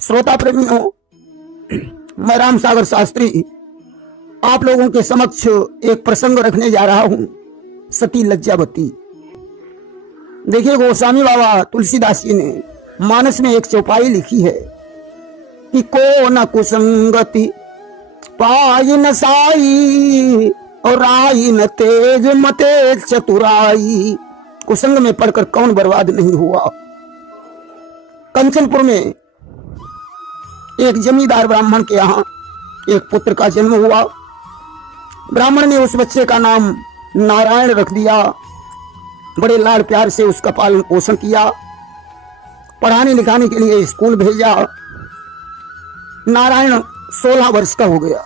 श्रोता प्रेमियों, मैं राम सागर शास्त्री आप लोगों के समक्ष एक प्रसंग रखने जा रहा हूं, सती लज्जावती। देखिए, गोस्वामी बाबा तुलसीदास जी ने मानस में एक चौपाई लिखी है कि को न कुसंगति पाई न साई और राई न तेज मते चतुराई। कुसंग में पढ़कर कौन बर्बाद नहीं हुआ। कंचनपुर में एक जमींदार ब्राह्मण के यहाँ एक पुत्र का जन्म हुआ। ब्राह्मण ने उस बच्चे का नाम नारायण रख दिया। बड़े लाड़ प्यार से उसका पालन पोषण किया, पढ़ाने लिखाने के लिए स्कूल भेजा। नारायण 16 वर्ष का हो गया।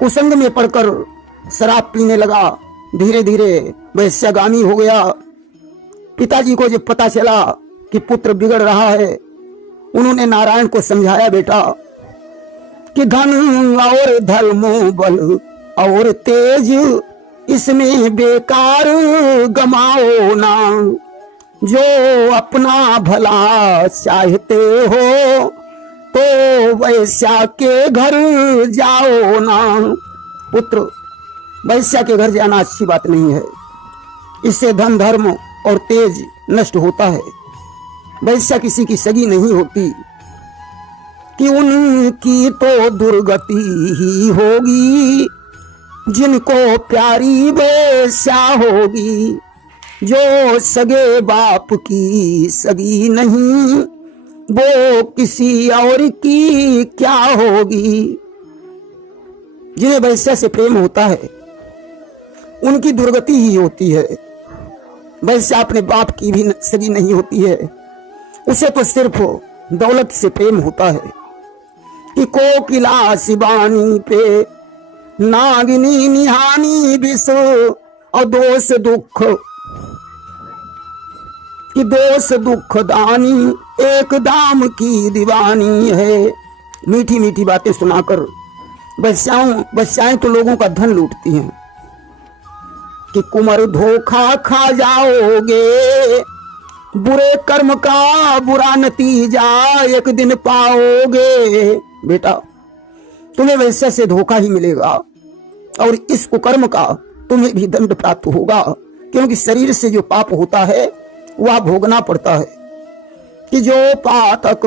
कुसंग में पढ़कर शराब पीने लगा, धीरे धीरे वैश्यागामी हो गया। पिताजी को जब पता चला कि पुत्र बिगड़ रहा है, उन्होंने नारायण को समझाया, बेटा कि धन और धर्म बल और तेज इसमें बेकार गमाओ ना। जो अपना भला चाहते हो तो वैश्या के घर जाओ ना। पुत्र, वैश्या के घर जाना अच्छी बात नहीं है। इससे धन धर्म और तेज नष्ट होता है। वैश्या किसी की सगी नहीं होती कि उनकी तो दुर्गति ही होगी, जिनको प्यारी वैश्या होगी। जो सगे बाप की सगी नहीं, वो किसी और की क्या होगी। जिन्हें वैश्या से प्रेम होता है, उनकी दुर्गति ही होती है। वैश्या अपने बाप की भी सगी नहीं होती है। उसे तो सिर्फ दौलत से प्रेम होता है कि कोकिला शिवानी पे नागिनी निहानी विष और दोष दुख कि दोष दुख दानी एक दाम की दीवानी है। मीठी मीठी बातें सुनाकर वैश्याएं तो लोगों का धन लूटती हैं कि कुंवर धोखा खा जाओगे, बुरे कर्म का बुरा नतीजा एक दिन पाओगे। बेटा, तुम्हें वैश्या से धोखा ही मिलेगा और इस कुकर्म का तुम्हें भी दंड प्राप्त होगा, क्योंकि शरीर से जो पाप होता है वह भोगना पड़ता है। कि जो पातक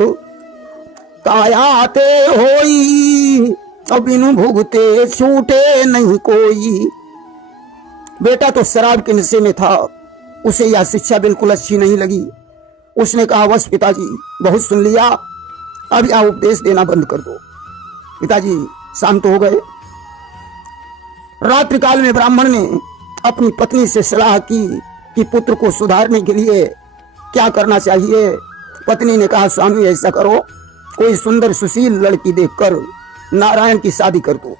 कायाते होई और बिनु भुगते छूटे नहीं कोई। बेटा तो शराब के नशे में था, उसे यह शिक्षा बिल्कुल अच्छी नहीं लगी। उसने कहा, बस पिताजी बहुत सुन लिया, अब यह उपदेश देना बंद कर दो। पिताजी शांत हो गए। रात्रि काल में ब्राह्मण ने अपनी पत्नी से सलाह की कि पुत्र को सुधारने के लिए क्या करना चाहिए। पत्नी ने कहा, स्वामी ऐसा करो, कोई सुंदर सुशील लड़की देखकर नारायण की शादी कर दो।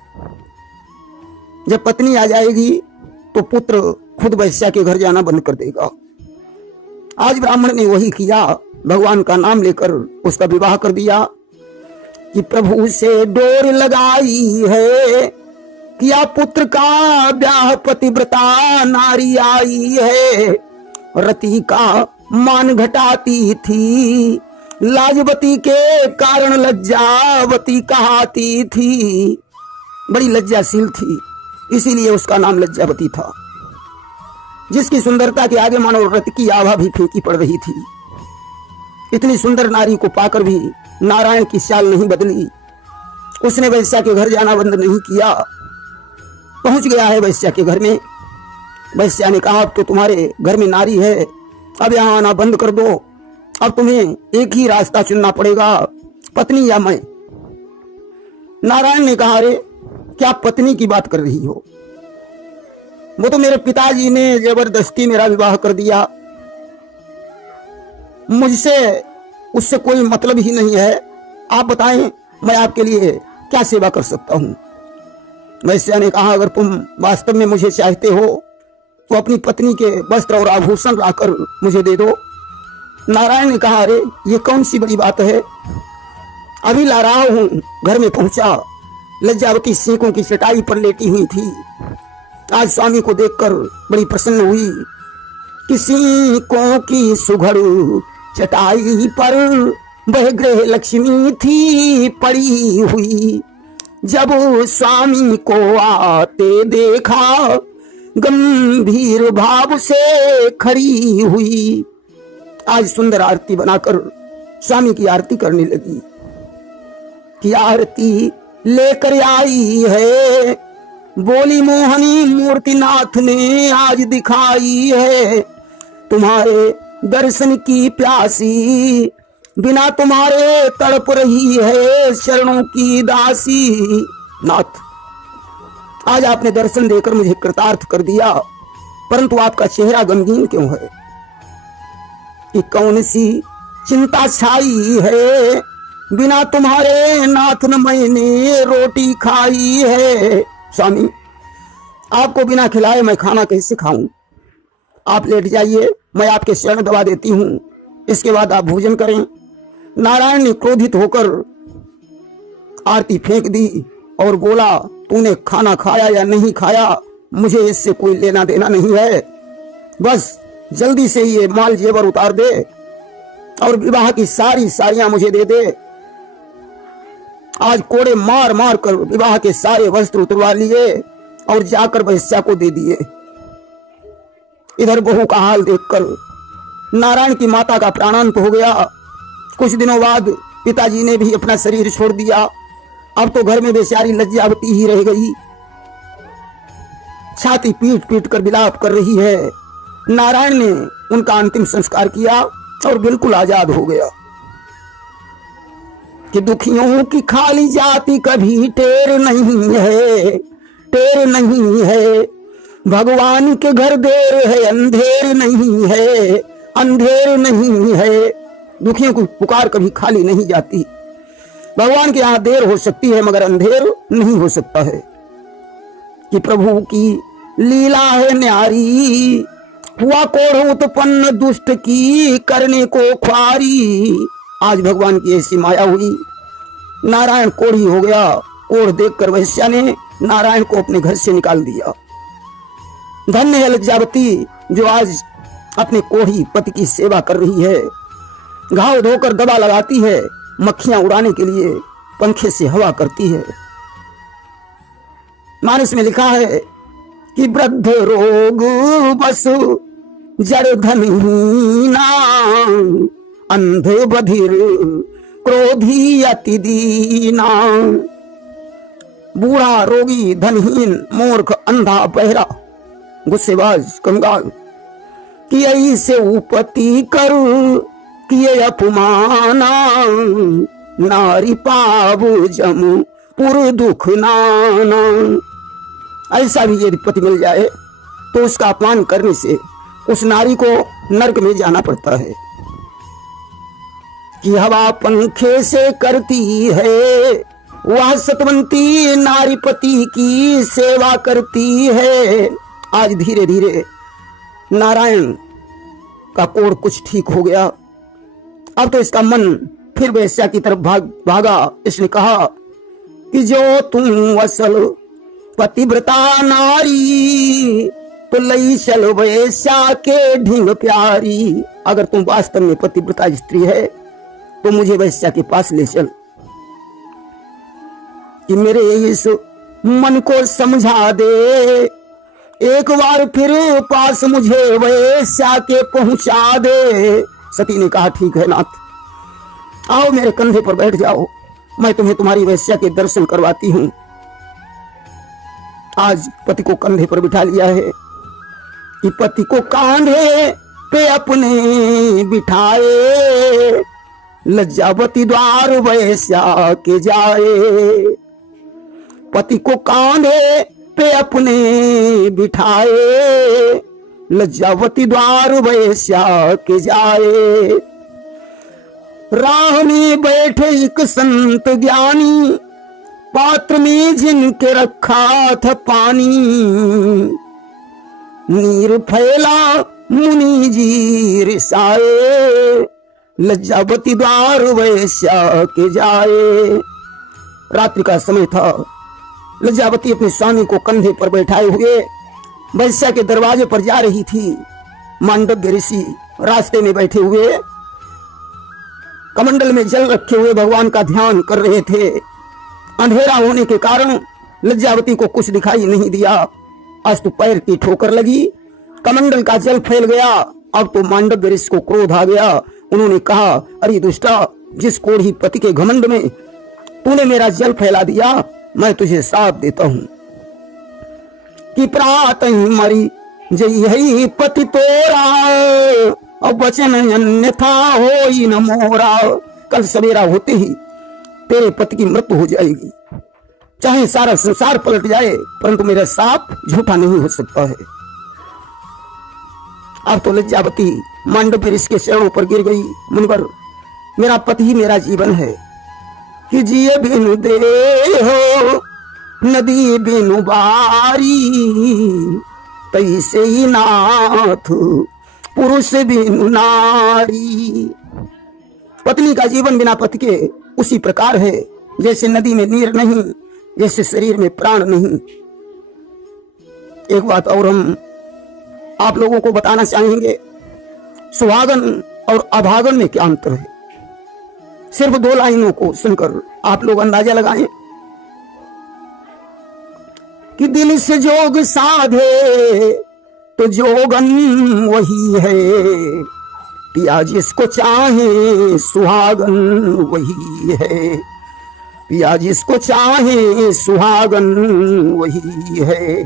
जब पत्नी आ जाएगी तो पुत्र खुद वैश्या के घर जाना बंद कर देगा। आज ब्राह्मण ने वही किया, भगवान का नाम लेकर उसका विवाह कर दिया। कि प्रभु से डोर लगाई है, किया पुत्र का ब्याह पतिव्रता नारी आई है। रति का मान घटाती थी, लाजवती के कारण लज्जावती कहाती थी। बड़ी लज्जाशील थी, इसीलिए उसका नाम लज्जावती था। जिसकी सुंदरता के आगे मानो रति की आभा भी फीकी पड़ रही थी। इतनी सुंदर नारी को पाकर भी नारायण की चाल नहीं बदली। उसने वैश्या के घर जाना बंद नहीं किया। पहुंच गया है वैश्या के घर में। वैश्या ने कहा, अब तो तुम्हारे घर में नारी है, अब यहाँ आना बंद कर दो। अब तुम्हें एक ही रास्ता चुनना पड़ेगा, पत्नी या मैं। नारायण ने कहा, अरे क्या पत्नी की बात कर रही हो? वो तो मेरे पिताजी ने जबरदस्ती मेरा विवाह कर दिया, मुझसे उससे कोई मतलब ही नहीं है। आप बताएं, मैं आपके लिए क्या सेवा कर सकता हूं? वैश्या ने कहा, अगर तुम वास्तव में मुझे चाहते हो तो अपनी पत्नी के वस्त्र और आभूषण लाकर मुझे दे दो। नारायण ने कहा, अरे ये कौन सी बड़ी बात है, अभी ला रहा हूं। घर में पहुंचा, लज्जावती सीकों की चटाई पर लेटी हुई थी। आज स्वामी को देखकर बड़ी प्रसन्न हुई। कि सीकों की सुघड़ चटाई पर वह गृह लक्ष्मी थी पड़ी हुई, जब स्वामी को आते देखा गंभीर भाव से खड़ी हुई। आज सुंदर आरती बनाकर स्वामी की आरती करने लगी कि आरती लेकर आई है, बोली मोहनी मूर्तिनाथ ने आज दिखाई है, तुम्हारे दर्शन की प्यासी, बिना तुम्हारे तड़प रही है शरणों की दासी। नाथ, आज आपने दर्शन देकर मुझे कृतार्थ कर दिया, परंतु आपका चेहरा गमगीन क्यों है? कि कौन सी चिंता छाई है, बिना तुम्हारे नाथ न मैंने रोटी खाई है। स्वामी, आपको बिना खिलाए मैं खाना कैसे खाऊं? आप लेट जाइए, मैं आपके शरण दबा देती हूं, इसके बाद आप भोजन करें। नारायण ने क्रोधित होकर आरती फेंक दी और बोला, तूने खाना खाया या नहीं खाया, मुझे इससे कोई लेना देना नहीं है, बस जल्दी से ये माल जेवर उतार दे और विवाह की सारी साड़ियां मुझे दे दे। आज कोड़े मार मार कर विवाह के सारे वस्त्र उतरवा लिए और जाकर वैश्या को दे दिए। इधर बहू का हाल देखकर नारायण की माता का प्राणांत हो गया। कुछ दिनों बाद पिताजी ने भी अपना शरीर छोड़ दिया। अब तो घर में बेचारी लज्जावती ही रह गई, छाती पीट पीट कर विलाप कर रही है। नारायण ने उनका अंतिम संस्कार किया और बिल्कुल आजाद हो गया। कि दुखियों की खाली जाति कभी टेर नहीं है, टेर नहीं है, भगवान के घर देर है, अंधेर नहीं है, अंधेर नहीं है। दुखियों की पुकार कभी खाली नहीं जाती। भगवान के यहाँ देर हो सकती है मगर अंधेर नहीं हो सकता है। कि प्रभु की लीला है न्यारी, हुआ कोढ़ उत्पन्न दुष्ट की करने को ख्वारी। आज भगवान की ऐसी माया हुई, नारायण कोढ़ी हो गया। कोढ़ देखकर वैश्या ने नारायण को अपने घर से निकाल दिया। धन्य है लज्जावती जो आज अपने कोढ़ी पति की सेवा कर रही है। घाव धोकर दवा लगाती है, मक्खियां उड़ाने के लिए पंखे से हवा करती है। मानस में लिखा है कि वृद्ध रोग बस जड़ धनहीना, अंध बधिर क्रोधी अति दीना। बूढ़ा, रोगी, धनहीन, मूर्ख, अंधा, बहरा, गुस्सेबाज, कंगाल, कि ऐसे उपति कर किए अपमाना, नारी पाबु जम पुर दुख नाना। ऐसा भी यदि पति मिल जाए तो उसका अपमान करने से उस नारी को नरक में जाना पड़ता है। कि हवा पंखे से करती है, वह सतवंती नारी पति की सेवा करती है। आज धीरे धीरे नारायण का कोढ़ कुछ ठीक हो गया। अब तो इसका मन फिर वैश्या की तरफ भागा। इसने कहा कि जो तुम असल पतिव्रता नारी, तो लई चल वैश्या के ढींग प्यारी। अगर तुम वास्तव में पतिव्रता स्त्री है तो मुझे वैश्या के पास ले चल, कि मेरे इस मन को समझा दे, एक बार फिर पास मुझे वैश्या के पहुंचा दे। सती ने कहा, ठीक है नाथ, आओ मेरे कंधे पर बैठ जाओ, मैं तुम्हें तुम्हारी वैश्या के दर्शन करवाती हूं। आज पति को कंधे पर बिठा लिया है कि पति को कांधे पे अपने बिठाए, लज्जावती द्वार वैश्या के जाए। पति को कांधे पे अपने बिठाए, लज्जावती द्वार वैश्या के जाए। राह में बैठे एक संत ज्ञानी, पात्र में जिनके रखा था पानी। नीर फैला मुनि जी रिसाए, लज्जावती द्वार वैश्या के जाए। रात्रि का समय था। लज्जावती अपने स्वामी को कंधे पर बैठाए हुए वैश्या के दरवाजे पर जा रही थी। मांडव्य ऋषि रास्ते में बैठे हुए कमंडल में जल रखे हुए भगवान का ध्यान कर रहे थे। अंधेरा होने के कारण लज्जावती को कुछ दिखाई नहीं दिया। अस्तु पैर की ठोकर लगी, कमंडल का जल फैल गया। अब तो मांडव्य ऋषि को क्रोध आ गया। उन्होंने कहा, अरे दुष्टा, जिस कोढ़ी पति के घमंड में तूने मेरा जल फैला दिया, मैं तुझे श्राप देता हूं कि प्रात ही मरी जय पति तोरा, अब वचन अन्यथा होई न मोरा। कल सवेरा होते ही तेरे पति की मृत्यु हो जाएगी, चाहे सारा संसार पलट जाए, परंतु मेरा श्राप झूठा नहीं हो सकता है। अब तो लज्जावती मांडव्य ऋषि के चरणों पर गिर गई। मुनिवर, मेरा पति ही मेरा जीवन है, कि जिए बिनु दे हो नदी बिनु बारी, तैसे ही नाथ पुरुष बिनु नारी। पत्नी का जीवन बिना पति के उसी प्रकार है जैसे नदी में नीर नहीं, जैसे शरीर में प्राण नहीं। एक बात और हम आप लोगों को बताना चाहेंगे, सुहागन और अभागन में क्या अंतर है। सिर्फ 2 लाइनों को सुनकर आप लोग अंदाजा लगाएं कि दिल से जोग साधे तो जोगन वही है, पिया जिसको चाहे सुहागन वही है, पिया जिसको चाहे सुहागन वही है,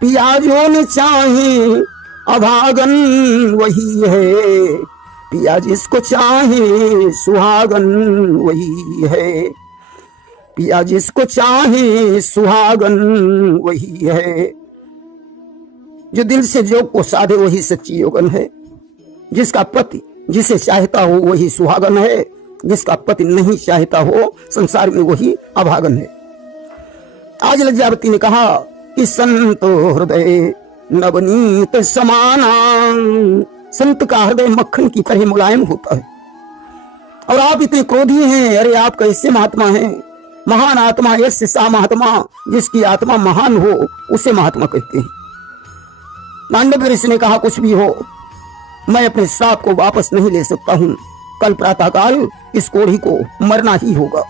पिया जो न चाहे अभागन वही है, पिया जिसको चाहे सुहागन वही है, पिया जिसको चाहे सुहागन वही है। जो दिल से जोग को साधे वही सच्ची योगन है। जिसका पति जिसे चाहता हो वही सुहागन है, जिसका पति नहीं चाहता हो संसार में वही अभागन है। आज लज्जावती ने कहा कि संत हृदय नवनीत समाना, संत का हृदय मक्खन की तरह मुलायम होता है। और आप इतने क्रोधी हैं, अरे आप कैसे महात्मा हैं। महान आत्मा यस्य सा महात्मा, जिसकी आत्मा महान हो उसे महात्मा कहते हैं। मांडव्य ऋषि ने कहा, कुछ भी हो, मैं अपने श्राप को वापस नहीं ले सकता हूं। कल प्रातःकाल इस कोढ़ी को मरना ही होगा।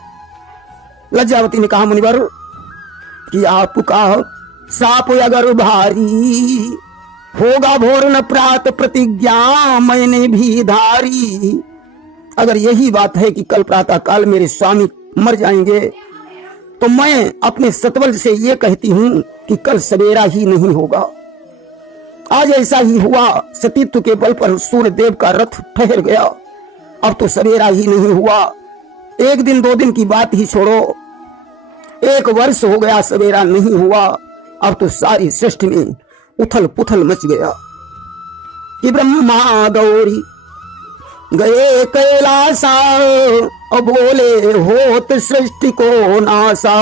लज्जावती ने कहा, मुनिवर, कि आपका श्राप अगर भारी होगा, भोर न प्रात प्रतिज्ञा मैंने भी धारी। अगर यही बात है कि कल प्रातःकाल मेरे स्वामी मर जाएंगे, तो मैं अपने सतबल से ये कहती हूं कि कल सवेरा ही नहीं होगा। आज ऐसा ही हुआ, सतीत्व के बल पर सूर्य देव का रथ ठहर गया। अब तो सवेरा ही नहीं हुआ। 1 दिन 2 दिन की बात ही छोड़ो, 1 वर्ष हो गया सवेरा नहीं हुआ। अब तो सारी सृष्टि में उथल पुथल मच गया कि ब्रह्मा गौरी गए कैलासा, और बोले होत सृष्टि को नासा।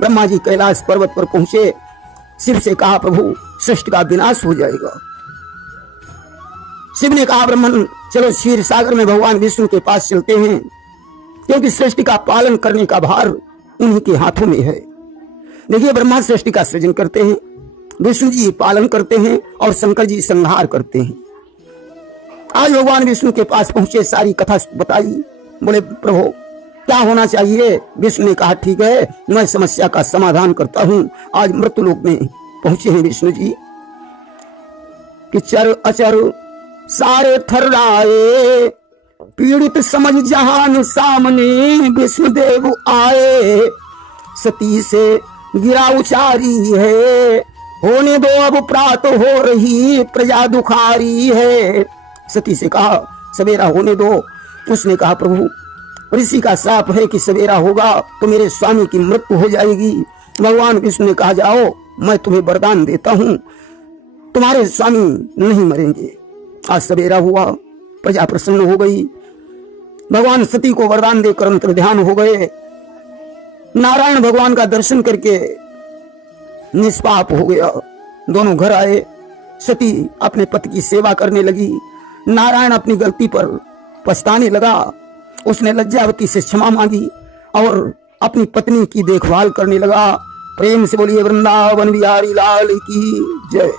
ब्रह्मा जी कैलाश पर्वत पर पहुंचे, शिव से कहा, प्रभु सृष्टि का विनाश हो जाएगा। शिव ने कहा, ब्रह्मन चलो क्षीर सागर में भगवान विष्णु के पास चलते हैं, क्योंकि सृष्टि का पालन करने का भार उन्हीं के हाथों में है। देखिए, ब्रह्मा सृष्टि का सृजन करते हैं, विष्णु जी पालन करते हैं और शंकर जी संहार करते हैं। आज भगवान विष्णु के पास पहुंचे, सारी कथा बताई। बोले, प्रभु क्या होना चाहिए। विष्णु ने कहा, ठीक है, मैं समस्या का समाधान करता हूं। आज मृत्युलोक में पहुंचे हैं विष्णु जी कि चर अचर सारे थर्राए, पीड़ित समझ जहान सामने विष्णुदेव आए। सती से गिरा उचारी है, होने दो अब प्रात हो रही प्रजा दुखारी है। सती से कहा, सवेरा होने दो। उसने कहा, प्रभु ऋषि का श्राप है कि सवेरा होगा तो मेरे स्वामी की मृत्यु हो जाएगी। भगवान विष्णु ने कहा, जाओ, मैं तुम्हें वरदान देता हूं, तुम्हारे स्वामी नहीं मरेंगे। आज सवेरा हुआ, प्रजा प्रसन्न हो गई। भगवान सती को वरदान देकर अंतर्ध्यान हो गए। नारायण भगवान का दर्शन करके निष्पाप हो गया। दोनों घर आए। सती अपने पति की सेवा करने लगी, नारायण अपनी गलती पर पछताने लगा। उसने लज्जावती से क्षमा मांगी और अपनी पत्नी की देखभाल करने लगा। प्रेम से बोलिए वृंदावन बिहारी लाल की जय।